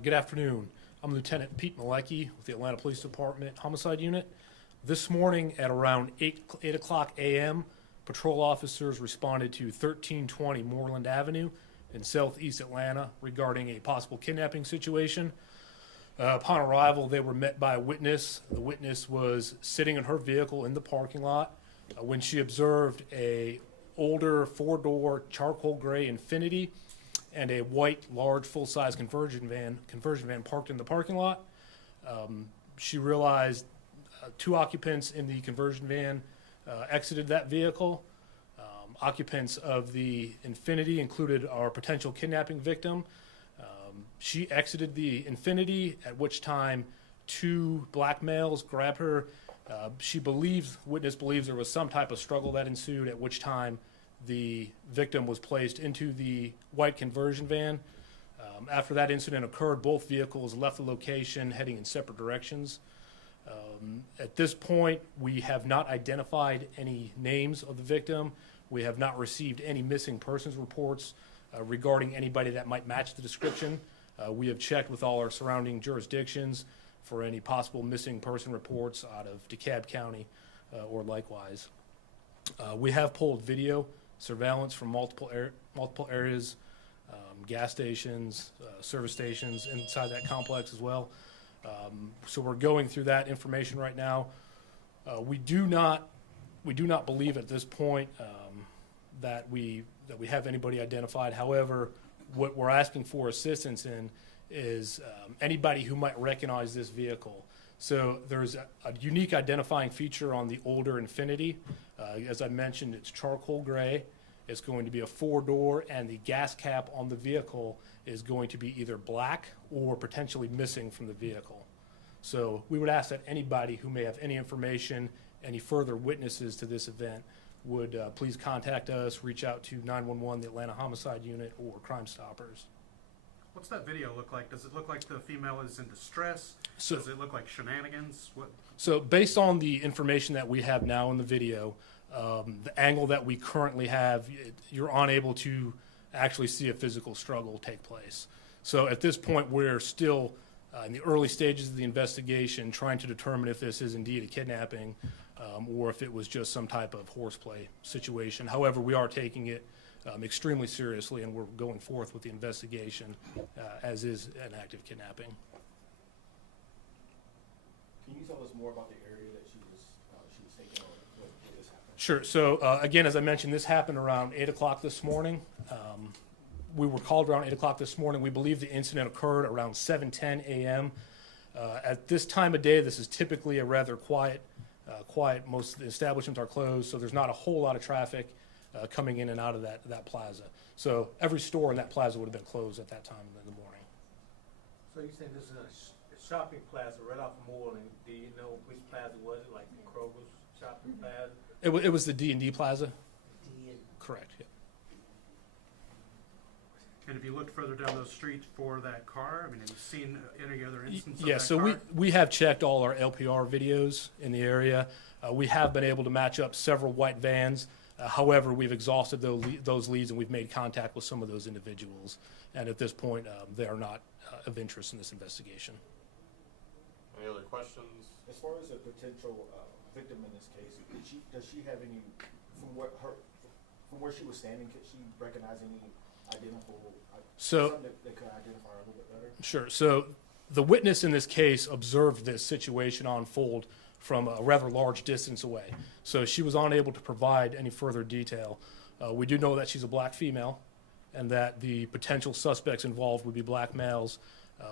Good afternoon. I'm Lieutenant Pete Malecki with the Atlanta Police Department Homicide Unit. This morning at around 8 o'clock a.m., patrol officers responded to 1320 Moreland Avenue in southeast Atlanta regarding a possible kidnapping situation. Upon arrival, they were met by a witness. The witness was sitting in her vehicle in the parking lot when she observed a older four-door charcoal gray Infiniti and a white, large, full-size conversion van parked in the parking lot. She realized two occupants in the conversion van exited that vehicle. Occupants of the Infiniti included our potential kidnapping victim. She exited the Infiniti, at which time two black males grabbed her. Witness believes there was some type of struggle that ensued, at which time the victim was placed into the white conversion van. After that incident occurred, both vehicles left the location heading in separate directions. At this point, we have not identified any names of the victim. We have not received any missing persons reports regarding anybody that might match the description. We have checked with all our surrounding jurisdictions for any possible missing person reports out of DeKalb County or likewise. We have pulled video surveillance from multiple areas, gas stations, service stations inside that complex as well. So we're going through that information right now. We do not believe at this point that we have anybody identified. However, what we're asking for assistance in is anybody who might recognize this vehicle. So there's a unique identifying feature on the older Infiniti. As I mentioned, it's charcoal gray. It's going to be a four-door, and the gas cap on the vehicle is going to be either black or potentially missing from the vehicle. So we would ask that anybody who may have any information, any further witnesses to this event, would please contact us, reach out to 911, the Atlanta Homicide Unit, or Crime Stoppers. What's that video look like? Does it look like the female is in distress? Does it look like shenanigans? So based on the information that we have now in the video, the angle that we currently have, you're unable to actually see a physical struggle take place. So at this point, we're still in the early stages of the investigation, trying to determine if this is indeed a kidnapping or if it was just some type of horseplay situation. However, we are taking it extremely seriously, and we're going forth with the investigation as is an active kidnapping. Can you tell us more about the area that she was taken, or what this happened? Sure. So again, as I mentioned, this happened around 8 o'clock this morning. We were called around 8 o'clock this morning. We believe the incident occurred around 7:10 a.m. At this time of day, this is typically a rather quiet. Most of the establishments are closed, so there's not a whole lot of traffic coming in and out of that plaza. So every store in that plaza would have been closed at that time in the morning. So you saying this is a shopping plaza right off of Moreland? Do you know which plaza was it? Like the Kroger's shopping plaza? It was the D&D Plaza. D&D. Correct. Yeah. And have you looked further down those streets for that car? I mean, have you seen any other instance of Yeah, that so car? we have checked all our LPR videos in the area. We have been able to match up several white vans. However, we've exhausted those leads, and we've made contact with some of those individuals. And at this point, they are not of interest in this investigation. Any other questions? As far as a potential victim in this case, does she have any, from where she was standing, could she recognize any identifiable, something that could identify her a little bit better? Sure. So the witness in this case observed this situation unfold from a rather large distance away. So she was unable to provide any further detail. We do know that she's a black female and that the potential suspects involved would be black males.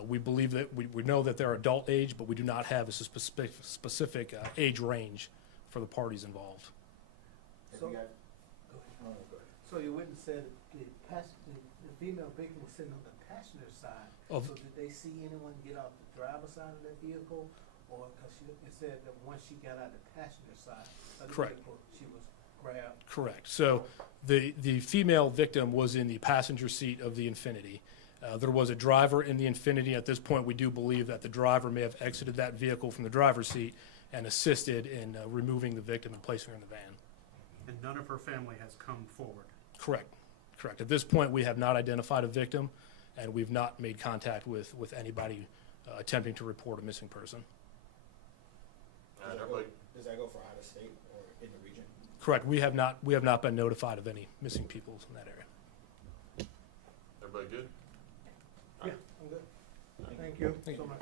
We believe that we know that they're adult age, but we do not have a specific age range for the parties involved. So your witness said the female victim was sitting on the passenger side. So did they see anyone get off the driver's side of that vehicle? Or because it said that once she got out the passenger side of the Correct. vehicle, she was grabbed? Correct. So the female victim was in the passenger seat of the Infiniti. There was a driver in the Infiniti. At this point, we do believe that the driver may have exited that vehicle from the driver's seat and assisted in removing the victim and placing her in the van. And none of her family has come forward. Correct. Correct. At this point, we have not identified a victim. and we've not made contact with anybody attempting to report a missing person. And everybody, Does that go for out of state or in the region? Correct. We have not been notified of any missing people in that area. everybody good? Yeah, I'm good. Thank you Thank so you. much.